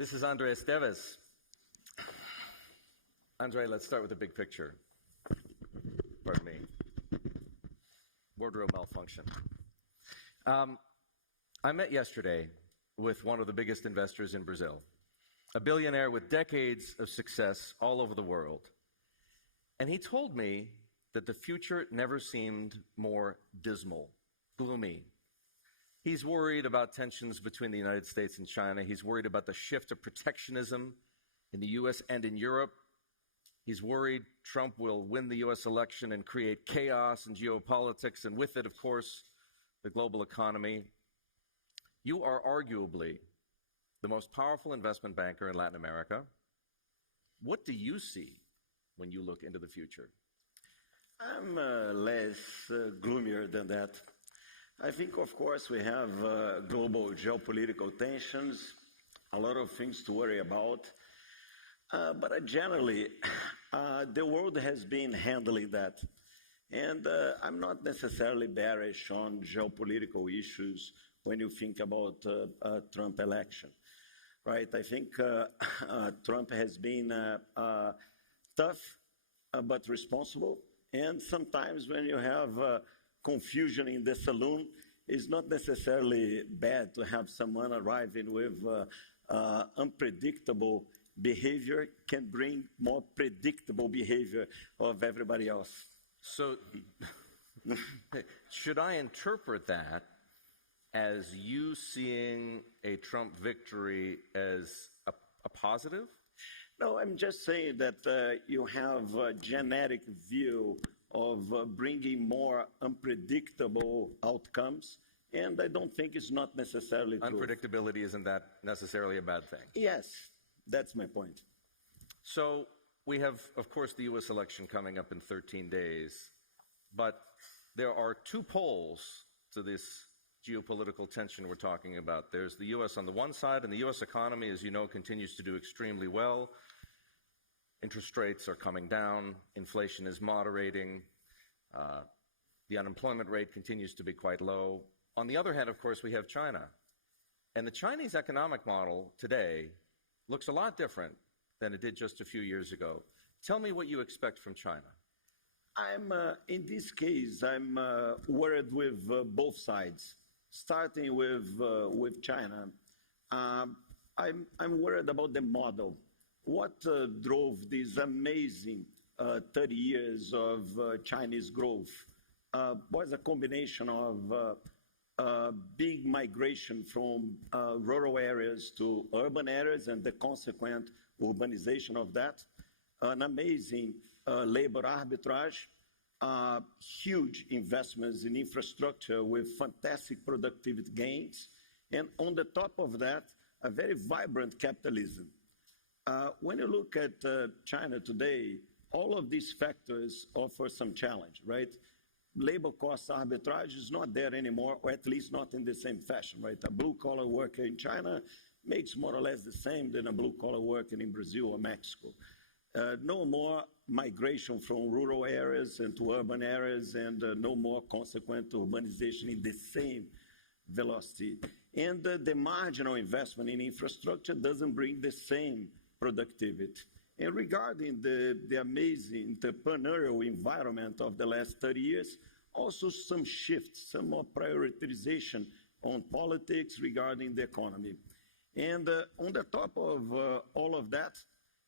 This is André Esteves. André, let's start with the big picture. Pardon me. Wardrobe malfunction. I met yesterday with one of the biggest investors in Brazil, a billionaire with decades of success all over the world. And he told me that the future never seemed more dismal, gloomy. He's worried about tensions between the United States and China. He's worried about the shift of protectionism in the U.S. and in Europe. He's worried Trump will win the U.S. election and create chaos in geopolitics, and with it, of course, the global economy. You are arguably the most powerful investment banker in Latin America. What do you see when you look into the future? I'm less gloomier than that. I think, of course, we have global geopolitical tensions, a lot of things to worry about. But generally, the world has been handling that. And I'm not necessarily bearish on geopolitical issues when you think about Trump election, right? I think Trump has been tough but responsible. And sometimes when you have confusion in the saloon, it's not necessarily bad to have someone arriving with unpredictable behavior can bring more predictable behavior of everybody else. So should I interpret that as you seeing a Trump victory as a positive? No, I'm just saying that you have a genetic view of bringing more unpredictable outcomes, and I don't think it's not necessarily true. Unpredictability, isn't that necessarily a bad thing? Yes, that's my point. So we have, of course, the U.S. election coming up in 13 days, but there are two poles to this geopolitical tension we're talking about. There's the U.S. on the one side, and the U.S. economy, as you know, continues to do extremely well. Interest rates are coming down, inflation is moderating, the unemployment rate continues to be quite low. On the other hand, of course, we have China. And the Chinese economic model today looks a lot different than it did just a few years ago. Tell me what you expect from China. In this case, I'm worried with both sides. Starting with China, I'm worried about the model. What drove this amazing 30 years of Chinese growth was a combination of big migration from rural areas to urban areas and the consequent urbanization of that, an amazing labor arbitrage, huge investments in infrastructure with fantastic productivity gains, and on the top of that, a very vibrant capitalism. When you look at China today, all of these factors offer some challenge, right? Labor cost arbitrage is not there anymore, or at least not in the same fashion, right? A blue-collar worker in China makes more or less the same than a blue-collar worker in Brazil or Mexico. No more migration from rural areas into urban areas, and no more consequent urbanization in the same velocity. And the marginal investment in infrastructure doesn't bring the same productivity. And regarding the amazing entrepreneurial environment of the last 30 years, also some shifts, some more prioritization on politics regarding the economy. And on the top of all of that,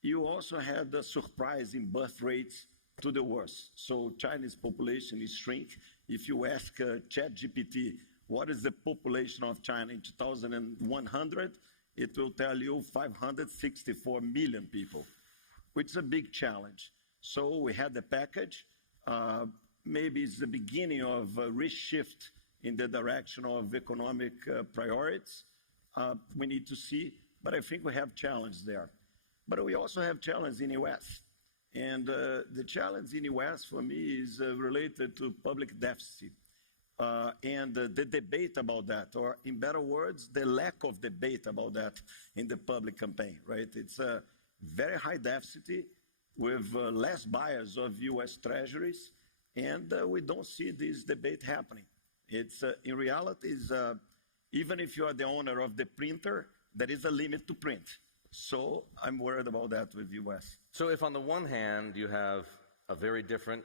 you also had the surprise in birth rates to the worst. So Chinese population is shrinking. If you ask ChatGPT, what is the population of China in 2100, it will tell you 564 million people, which is a big challenge. So we had the package. Maybe it's the beginning of a reshift in the direction of economic priorities. We need to see, but I think we have challenge there. But we also have challenge in the U.S. And the challenge in the U.S. for me is related to public deficit. And the debate about that, or in better words, the lack of debate about that in the public campaign, right? It's a very high deficit with less buyers of U.S. treasuries, and we don't see this debate happening. It's in reality, even if you are the owner of the printer, there is a limit to print. So I'm worried about that with the US. So if on the one hand you have a very different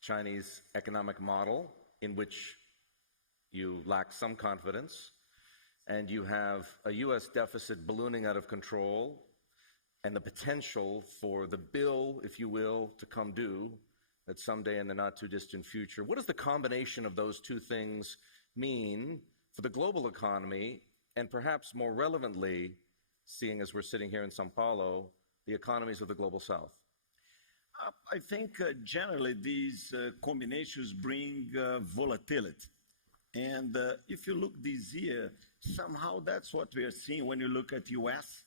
Chinese economic model in which you lack some confidence, and you have a US deficit ballooning out of control, and the potential for the bill, if you will, to come due at someday in the not too distant future, what does the combination of those two things mean for the global economy, and perhaps more relevantly, seeing as we're sitting here in Sao Paulo, the economies of the global south? I think generally these combinations bring volatility. And if you look this year, somehow that's what we are seeing when you look at US.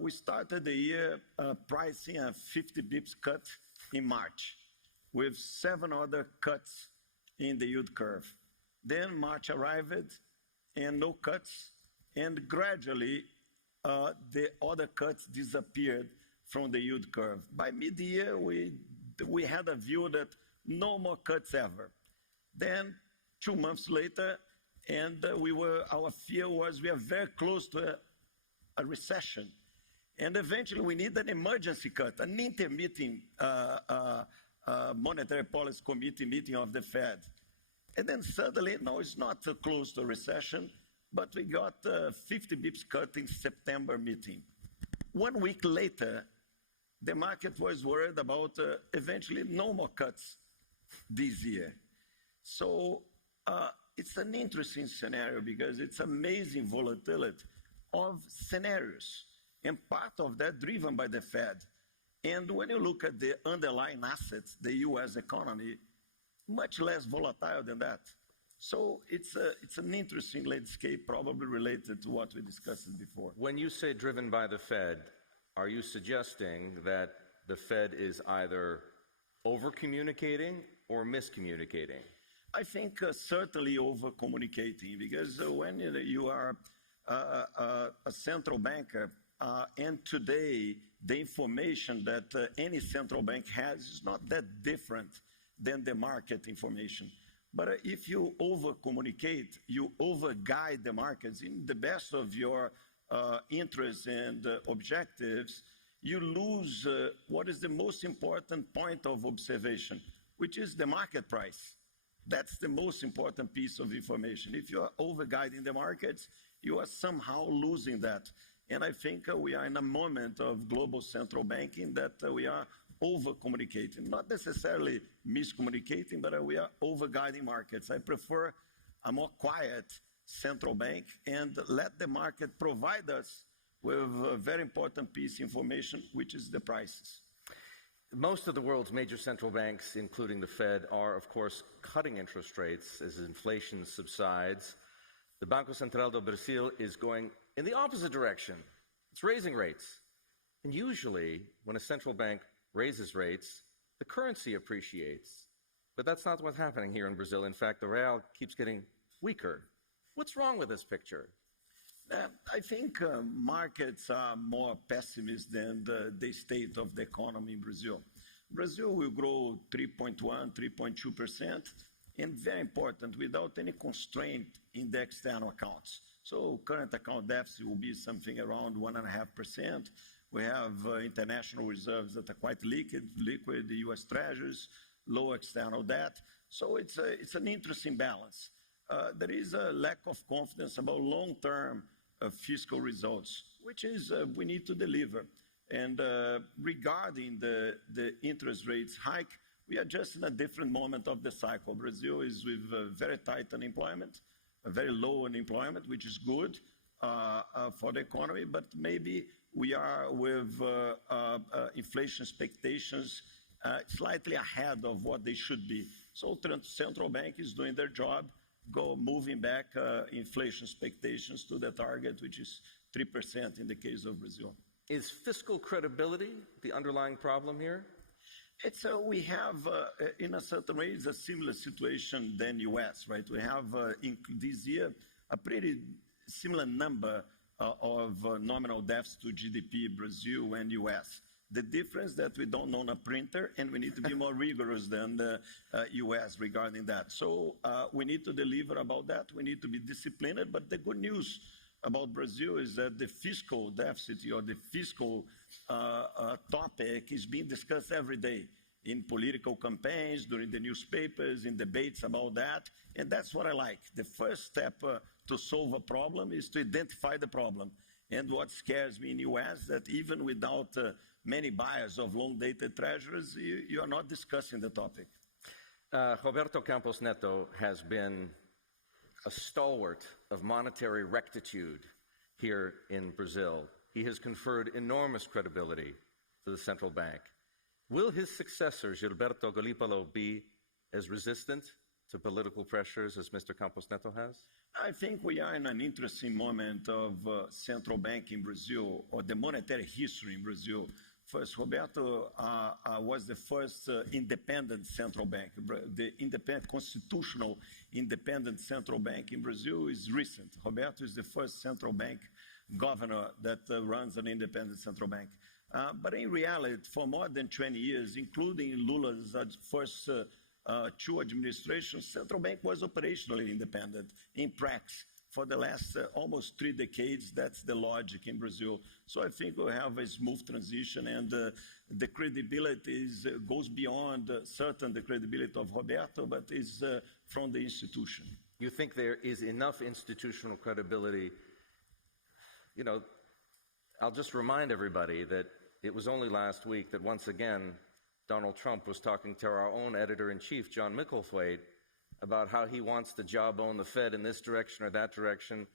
We started the year pricing a 50 bips cut in March, with 7 other cuts in the yield curve. Then March arrived and no cuts, and gradually the other cuts disappeared from the yield curve. By mid-year, we had a view that no more cuts ever. Then 2 months later, and our fear was we are very close to a recession. And eventually we need an emergency cut, an intermittent monetary policy committee meeting of the Fed. And then suddenly, no, it's not close to a recession, but we got a 50 bips cut in September meeting. 1 week later, the market was worried about eventually no more cuts this year. So it's an interesting scenario because it's amazing volatility of scenarios, and part of that driven by the Fed. And when you look at the underlying assets, the US economy, much less volatile than that. So it's an interesting landscape, probably related to what we discussed before. When you say driven by the Fed, are you suggesting that the Fed is either over-communicating or miscommunicating? I think certainly over-communicating, because when you are a central banker, and today the information that any central bank has is not that different than the market information. But if you over-communicate, you over-guide the markets in the best of your interests and objectives, you lose what is the most important point of observation, which is the market price. That's the most important piece of information. If you are over-guiding the markets, you are somehow losing that. And I think we are in a moment of global central banking that we are over-communicating, not necessarily miscommunicating, but we are over-guiding markets. I prefer a more quiet central bank and let the market provide us with a very important piece of information, which is the prices. Most of the world's major central banks, including the Fed, are, of course, cutting interest rates as inflation subsides. The Banco Central do Brasil is going in the opposite direction. It's raising rates. And usually, when a central bank raises rates, the currency appreciates. But that's not what's happening here in Brazil. In fact, the real keeps getting weaker. What's wrong with this picture? I think markets are more pessimist than the state of the economy in Brazil. Brazil will grow 3.1%, 3.2%, and very important, without any constraint in the external accounts. So current account deficit will be something around 1.5%. We have international reserves that are quite liquid, the US Treasuries, low external debt. So it's an interesting balance. There is a lack of confidence about long-term fiscal results, which is we need to deliver. And regarding the interest rates hike, we are just in a different moment of the cycle. Brazil is with very tight unemployment, a very low unemployment, which is good for the economy, but maybe we are with inflation expectations slightly ahead of what they should be. So central bank is doing their job, moving back inflation expectations to the target, which is 3% in the case of Brazil. Is fiscal credibility the underlying problem here? We have, in a certain way, it's a similar situation than US, right? We have this year a pretty similar number of nominal deficit to GDP, Brazil and US. The difference that we don't own a printer, and we need to be more rigorous than the US regarding that. So we need to deliver about that. We need to be disciplined, but the good news about Brazil is that the fiscal deficit or the fiscal topic is being discussed every day in political campaigns, during the newspapers, in debates about that. And that's what I like. The first step to solve a problem is to identify the problem. And what scares me in the U.S. that even without many buyers of long-dated treasuries, you are not discussing the topic. Roberto Campos Neto has been a stalwart of monetary rectitude here in Brazil. He has conferred enormous credibility to the central bank. Will his successor, Gilberto Golípalo, be as resistant to political pressures as Mr. Campos Neto has? I think we are in an interesting moment of central bank in Brazil, or the monetary history in Brazil. First, Roberto was the first independent central bank. The independent, constitutional independent central bank in Brazil is recent. Roberto is the first central bank governor that runs an independent central bank. But in reality, for more than 20 years, including Lula's first two administrations, central bank was operationally independent in practice. For the last almost 3 decades, that's the logic in Brazil. So I think we'll have a smooth transition, and the credibility goes beyond the credibility of Roberto, but is from the institution. You think there is enough institutional credibility? You know, I'll just remind everybody that it was only last week that once again Donald Trump was talking to our own editor-in-chief, John Micklethwait, about how he wants to jawbone the Fed in this direction or that direction.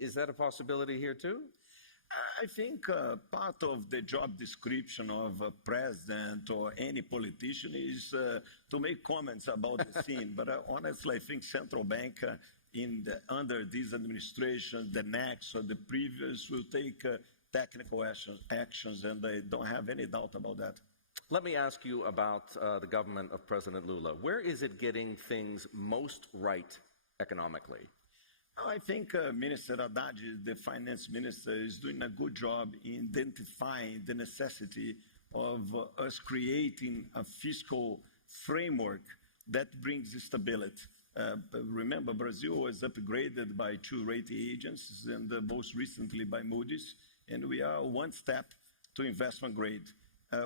Is that a possibility here too? I think part of the job description of a president or any politician is to make comments about the scene. But honestly, I think central bank under this administration, the next or the previous, will take technical actions, and I don't have any doubt about that. Let me ask you about the government of President Lula. Where is it getting things most right economically? I think Minister Haddad, the finance minister, is doing a good job in identifying the necessity of us creating a fiscal framework that brings stability. Remember, Brazil was upgraded by 2 rating agencies, and most recently by Moody's, and we are one step to investment grade.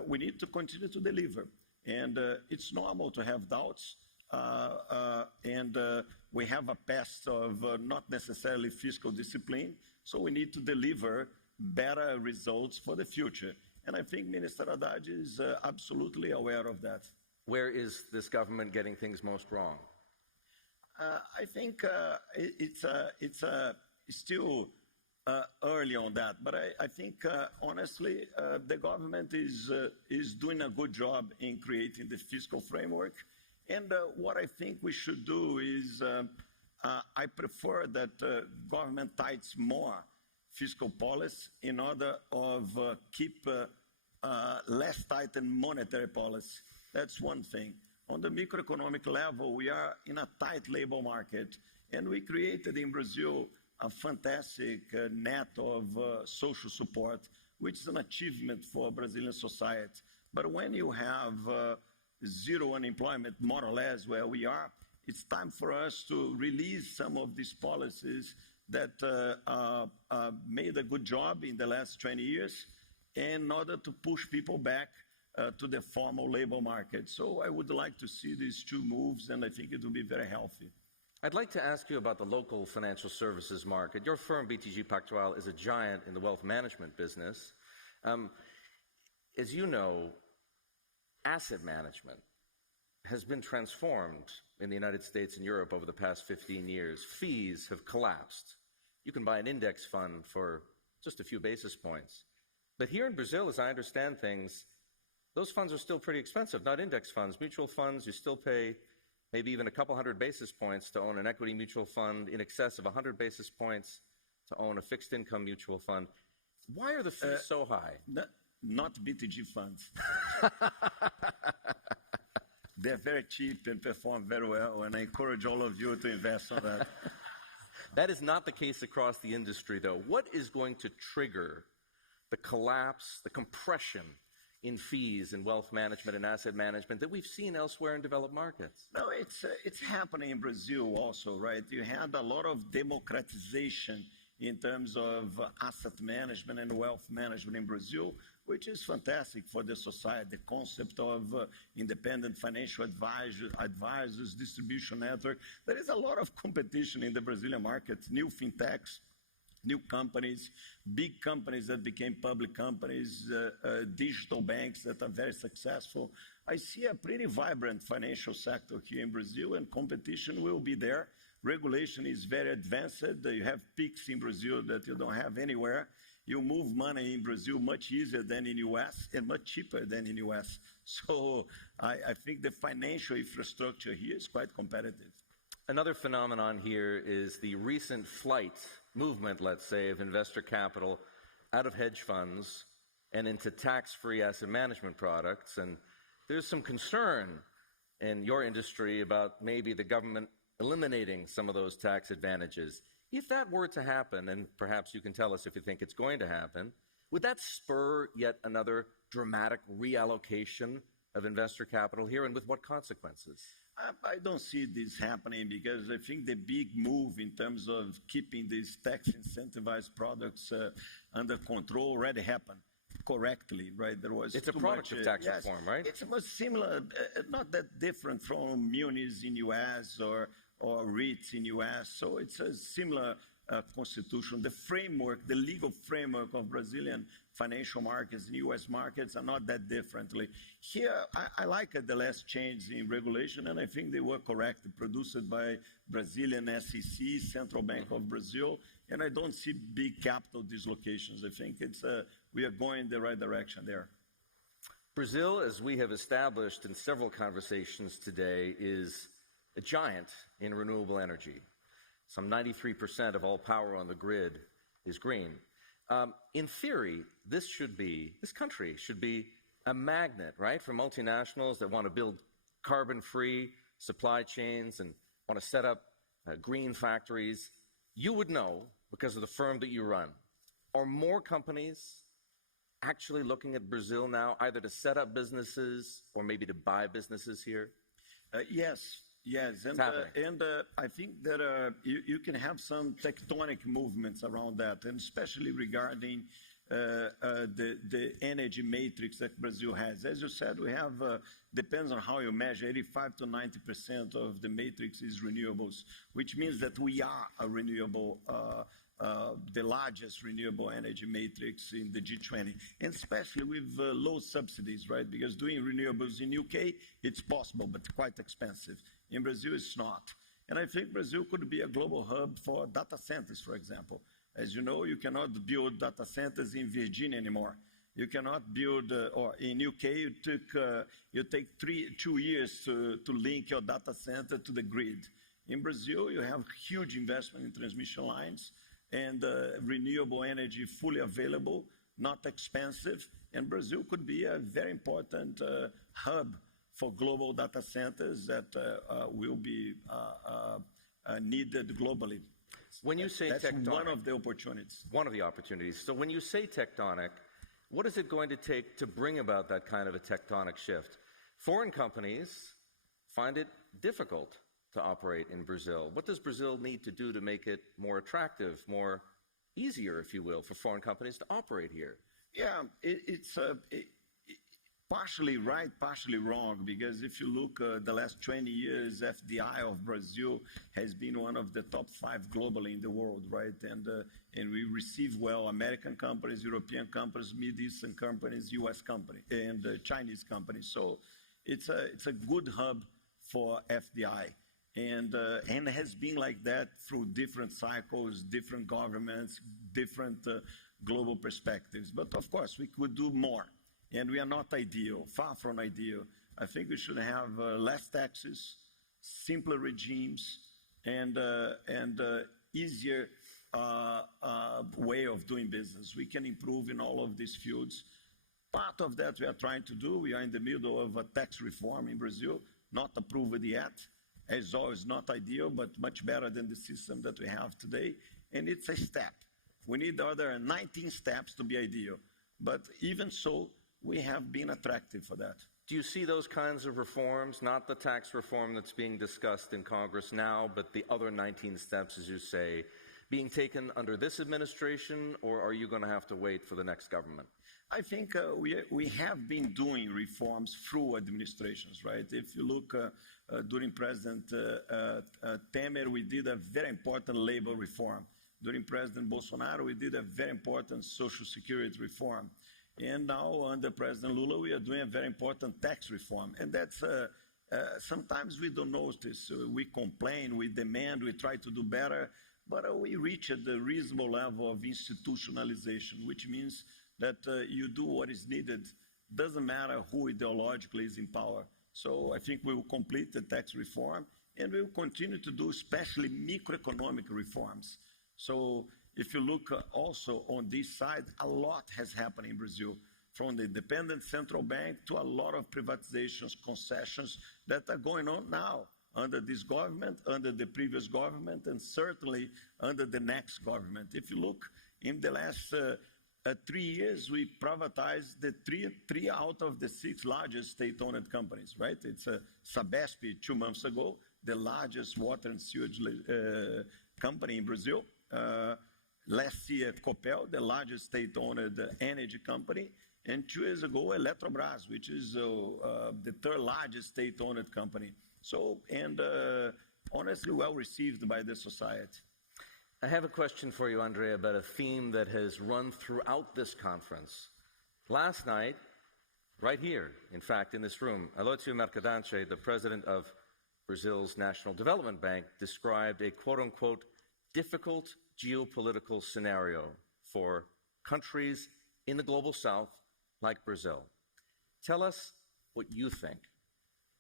We need to continue to deliver, and it's normal to have doubts, and we have a past of not necessarily fiscal discipline, so we need to deliver better results for the future. And I think Minister Haddad is absolutely aware of that. Where is this government getting things most wrong? I think it's still early on that, but I think honestly the government is doing a good job in creating the fiscal framework. And what I think we should do is I prefer that government tightens more fiscal policy in order of keep less tightened monetary policy. That's one thing. On the microeconomic level, we are in a tight labor market, and we created in Brazil a fantastic net of social support, which is an achievement for Brazilian society. But when you have zero unemployment, more or less where we are, it's time for us to release some of these policies that made a good job in the last 20 years in order to push people back to the formal labor market. So I would like to see these 2 moves, and I think it will be very healthy. I'd like to ask you about the local financial services market. Your firm, BTG Pactual, is a giant in the wealth management business. As you know, asset management has been transformed in the United States and Europe over the past 15 years. Fees have collapsed. You can buy an index fund for just a few basis points. But here in Brazil, as I understand things, those funds are still pretty expensive, not index funds. Mutual funds, you still pay maybe even a couple hundred basis points to own an equity mutual fund, in excess of 100 basis points to own a fixed income mutual fund. Why are the fees so high? Not BTG funds. They're very cheap and perform very well, and I encourage all of you to invest on that. That is not the case across the industry, though. What is going to trigger the collapse, the compression in fees in wealth management and asset management that we've seen elsewhere in developed markets? No, it's happening in Brazil also, right? You had a lot of democratization in terms of asset management and wealth management in Brazil, which is fantastic for the society. The concept of independent financial advisors, distribution network. There is a lot of competition in the Brazilian market, new fintechs, new companies, big companies that became public companies, digital banks that are very successful. I see a pretty vibrant financial sector here in Brazil, and competition will be there. Regulation is very advanced. You have peaks in Brazil that you don't have anywhere. You move money in Brazil much easier than in US and much cheaper than in US. So I think the financial infrastructure here is quite competitive. Another phenomenon here is the recent movement, let's say, of investor capital out of hedge funds and into tax-free asset management products. And there's some concern in your industry about maybe the government eliminating some of those tax advantages. If that were to happen, and perhaps you can tell us if you think it's going to happen, would that spur yet another dramatic reallocation of investor capital here, and with what consequences? I don't see this happening because I think the big move in terms of keeping these tax incentivized products under control already happened correctly, right? It's a product of tax reform, right? It's much similar, not that different from munis in US or REITs in US. So it's a similar constitution. The framework, the legal framework of Brazilian financial markets and US markets are not that differently. Here, I like the last change in regulation, and I think they were correct, produced by Brazilian SEC, Central Bank of Brazil, and I don't see big capital dislocations. I think we are going in the right direction there. Brazil, as we have established in several conversations today, is a giant in renewable energy. Some 93% of all power on the grid is green. In theory, this country should be a magnet, right, for multinationals that want to build carbon-free supply chains and want to set up green factories. You would know, because of the firm that you run, are more companies actually looking at Brazil now, either to set up businesses or maybe to buy businesses here? Yes, and I think that you can have some tectonic movements around that, and especially regarding the energy matrix that Brazil has. As you said, we have, depends on how you measure, 85 to 90% of the matrix is renewables, which means that we are a renewable, the largest renewable energy matrix in the G20, and especially with low subsidies, right? Because doing renewables in UK, it's possible, but quite expensive. In Brazil, it's not. And I think Brazil could be a global hub for data centers, for example. As you know, you cannot build data centers in Virginia anymore. You cannot build, or in UK, you take 2 years to link your data center to the grid. In Brazil, you have huge investment in transmission lines and renewable energy fully available, not expensive. And Brazil could be a very important hub for global data centers that will be needed globally. When you say that's tectonic, one of the opportunities. One of the opportunities. So when you say tectonic, what is it going to take to bring about that kind of a tectonic shift? Foreign companies find it difficult to operate in Brazil. What does Brazil need to do to make it more attractive, more easier, if you will, for foreign companies to operate here? Yeah, it's partially right, partially wrong, because if you look the last 20 years, FDI of Brazil has been one of the top 5 globally in the world, right? And we receive well American companies, European companies, Middle Eastern companies, US companies, and Chinese companies. So it's a good hub for FDI. And has been like that through different cycles, different governments, different global perspectives. But of course, we could do more. And we are not ideal, far from ideal. I think we should have less taxes, simpler regimes, and easier way of doing business. We can improve in all of these fields. Part of that we are trying to do. We are in the middle of a tax reform in Brazil, not approved yet. As always, not ideal, but much better than the system that we have today. And it's a step. We need the other 19 steps to be ideal. But even so, we have been attractive for that. Do you see those kinds of reforms, not the tax reform that's being discussed in Congress now, but the other 19 steps, as you say, being taken under this administration, or are you going to have to wait for the next government? I think we have been doing reforms through administrations, right? If you look during President Temer, we did a very important labor reform. During President Bolsonaro, we did a very important social security reform. And now under President Lula, we are doing a very important tax reform. And that's, sometimes we don't notice. We complain, we demand, we try to do better, but we reach at the reasonable level of institutionalization, which means that you do what is needed. Doesn't matter who ideologically is in power. So I think we will complete the tax reform, and we will continue to do especially microeconomic reforms. So if you look also on this side, a lot has happened in Brazil, from the independent central bank to a lot of privatizations, concessions that are going on now under this government, under the previous government, and certainly under the next government. If you look in the last 3 years, we privatized the three out of the 6 largest state-owned companies, right? It's Sabesp 2 months ago, the largest water and sewage company in Brazil. Last year, Copel, the largest state-owned energy company. And 2 years ago, Eletrobras, which is the 3rd largest state-owned company. So, and honestly, well received by the society. I have a question for you, André, about a theme that has run throughout this conference. Last night, right here, in fact, in this room, Aloysio Mercadante, the president of Brazil's National Development Bank, described a quote-unquote difficult geopolitical scenario for countries in the global south like Brazil. Tell us what you think.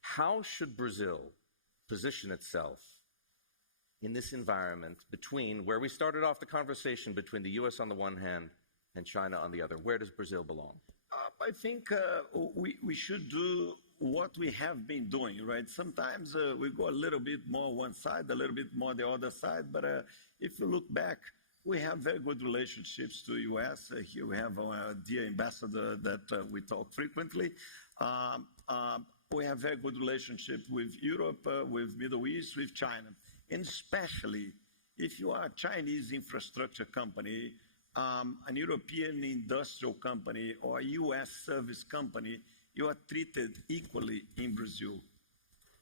How should Brazil position itself in this environment between where we started off the conversation between the U.S. on the one hand and China on the other? Where does Brazil belong? I think we should do what we have been doing, right? Sometimes we go a little bit more one side, a little bit more the other side, but if you look back, we have very good relationships to the U.S. Here we have our dear ambassador that we talk frequently. We have very good relationship with Europe, with Middle East, with China. And especially if you are a Chinese infrastructure company, an European industrial company, or a U.S. service company, you are treated equally in Brazil.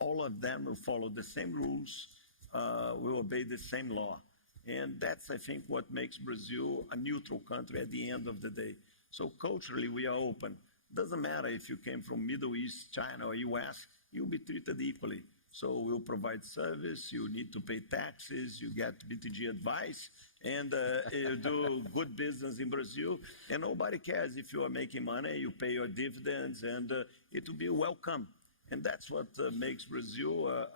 All of them will follow the same rules, will obey the same law. And that's, I think, what makes Brazil a neutral country at the end of the day. So culturally, we are open. Doesn't matter if you came from Middle East, China, or U.S., you'll be treated equally. So we'll provide service, you need to pay taxes, you get BTG advice, and you do good business in Brazil. And nobody cares if you are making money, you pay your dividends, and it will be welcome. And that's what makes Brazil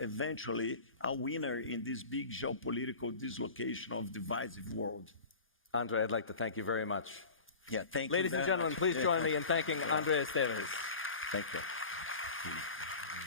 eventually a winner in this big geopolitical dislocation of divisive world. André, I'd like to thank you very much. Yeah, thank you. Ladies and gentlemen, please join me in thanking André Esteves. Thank you.